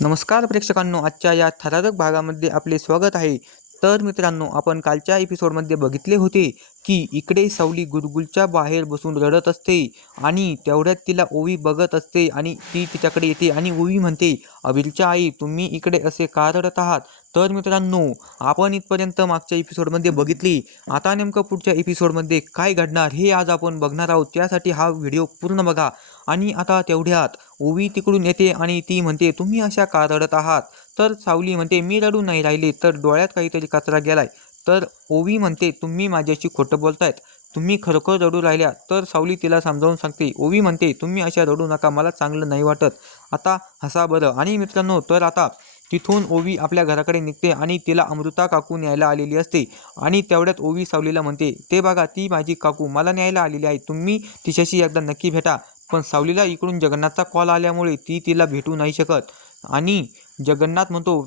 नमस्कार प्रेक्षकांनो, आजच्या या थरारक भागामध्ये आपले स्वागत आहे. तर मित्रांनो, आपण कालच्या एपिसोडमध्ये बघितले होते की इकडे सावली गुलगुलच्या बाहेर बसून रडत असते आणि तेवढ्यात तिला ओवी बघत असते आणि ती तिच्याकडे येते आणि ओवी म्हणते, अबीरच्या आई तुम्ही इकडे असे का रडत आहात? तर मित्रांनो, आपण इथपर्यंत मागच्या एपिसोडमध्ये बघितली. आता नेमकं पुढच्या एपिसोडमध्ये काय घडणार हे आज आपण बघणार आहोत. त्यासाठी हा व्हिडिओ पूर्ण बघा. आणि आता तेवढ्यात ओवी तिकडून येते आणि ती म्हणते, तुम्ही अशा का रडत आहात? तर सावली म्हणते, मी रडू नाही राहिले, तर डोळ्यात काहीतरी कचरा गेलाय. तर ओवी म्हणते, तुम्ही माझ्याशी खोटं बोलतायत, तुम्ही खरोखर रडू राहिल्या. तर सावली तिला समजावून सांगते. ओवी म्हणते, तुम्ही अशा रडू नका, मला चांगलं नाही वाटत, आता हसा बरं. आणि मित्रांनो, तर आता तिथून ओवी आपल्या घराकडे निघते आणि तिला अमृता काकू न्यायला आलेली असते. आणि तेवढ्यात ओवी सावलीला म्हणते, ते बघा ती माझी काकू मला न्यायला आलेली आहे, तुम्ही तिच्याशी एकदा नक्की भेटा. पण सावलीला इकडून जगन्नाथचा कॉल आल्यामुळे ती तिला भेटू नाही शकत. आणि जगन्नाथ म्हणतो,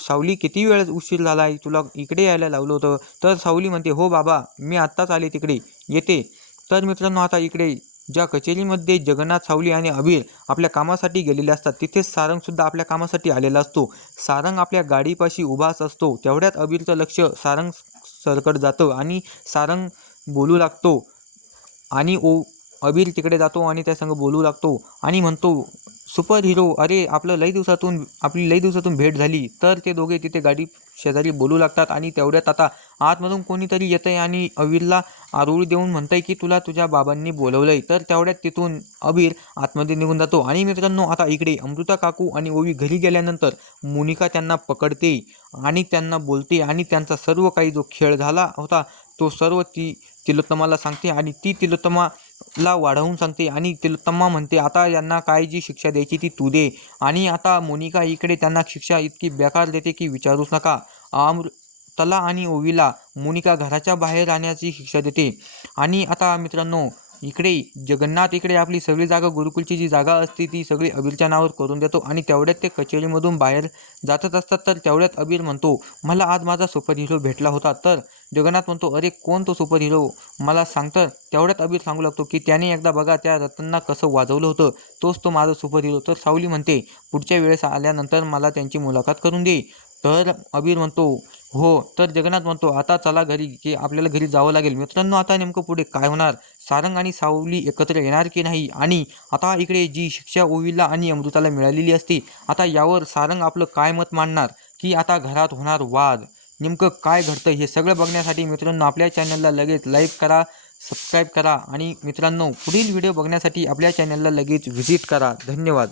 सावली किती वेळ उशीर झाला आहे, तुला इकडे यायला लावलं होतं. तर सावली म्हणते, हो बाबा मी आत्ताच आले, तिकडे येते. तर मित्रांनो, आता इकडे ज्या कचेरीमध्ये जगन्नाथ, सावली आणि अबीर आपल्या कामासाठी गेलेले असतात, तिथेच सारंगसुद्धा आपल्या कामासाठी आलेला असतो. सारंग आपल्या गाडीपाशी उभाच असतो. तेवढ्यात अबीरचं लक्ष सारंग सरकट जातं आणि सारंग बोलू लागतो. आणि अबीर तिकडे जातो आणि त्या संग बोलू लागतो आणि म्हणतो, सुपर हिरो, अरे आपली लई दिवसातून भेट झाली. तर ते दोघे तिथे गाडी शेजारी बोलू लागतात. आणि तेवढ्यात आता आतमधून कोणीतरी येतंय आणि अबीरला आरोळी देऊन म्हणतंय की तुला तुझ्या बाबांनी बोलवलंय. तर तेवढ्यात तिथून अबीर आतमध्ये निघून जातो. आणि मित्रांनो, आता इकडे अमृता काकू आणि ओवी घरी गेल्यानंतर मोनिका त्यांना पकडते आणि त्यांना बोलते आणि त्यांचा सर्व काही जो खेळ झाला होता तो सर्व ती तिलोत्तमाला सांगते. आणि ती तिलोत्तमाला वाढवून सांगते आणि तिलोत्तमा म्हणते, आता यांना काय जी शिक्षा द्यायची ती तू दे. आणि आता मोनिका इकडे त्यांना शिक्षा इतकी बेकार देते की विचारूच नका. अमृताला आणि ओवीला मोनिका घराच्या बाहेर राहण्याची शिक्षा देते. आणि आता मित्रांनो, इकडे जगन्नाथ इकडे आपली सगळी जागा, गुरुकुलची जी जागा असते ती सगळी अबीरच्या नावावर करून देतो. आणि तेवढ्यात ते कचेरीमधून बाहेर जातच असतात. तर तेवढ्यात अबीर म्हणतो, मला आज माझा सुपर हिरो भेटला होता. तर जगन्नाथ म्हणतो, अरे कोण तो सुपर हिरो, मला सांग. तर तेवढ्यात अबीर सांगू लागतो की त्याने एकदा बघा त्या रतनला कसं वाजवलं होतं, तोच तो माझा सुपर हिरो. तर सावली म्हणते, पुढच्या वेळेस आल्यानंतर मला त्यांची मुलाखत करून दे. तर अबीर म्हणतो, हो. तर जगन्नाथ म्हणतो, आता चला घरी, की आपल्याला घरी जावं लागेल. मित्रांनो, आता नेमकं पुढे काय होणार, सारंग आणि सावली एकत्र येणार की नाही, आणि आता इकडे जी शिक्षा ओवीला आणि अमृताला मिळालेली असते, आता यावर सारंग आपलं काय मत मांडणार, की आता घरात होणार वाद, नेमकं काय घडतं हे सगळं बघण्यासाठी मित्रांनो आपल्या चॅनलला लगेच लाईक करा, सबस्क्राईब करा. आणि मित्रांनो, पुढील व्हिडिओ बघण्यासाठी आपल्या चॅनलला लगेच व्हिजिट करा. धन्यवाद.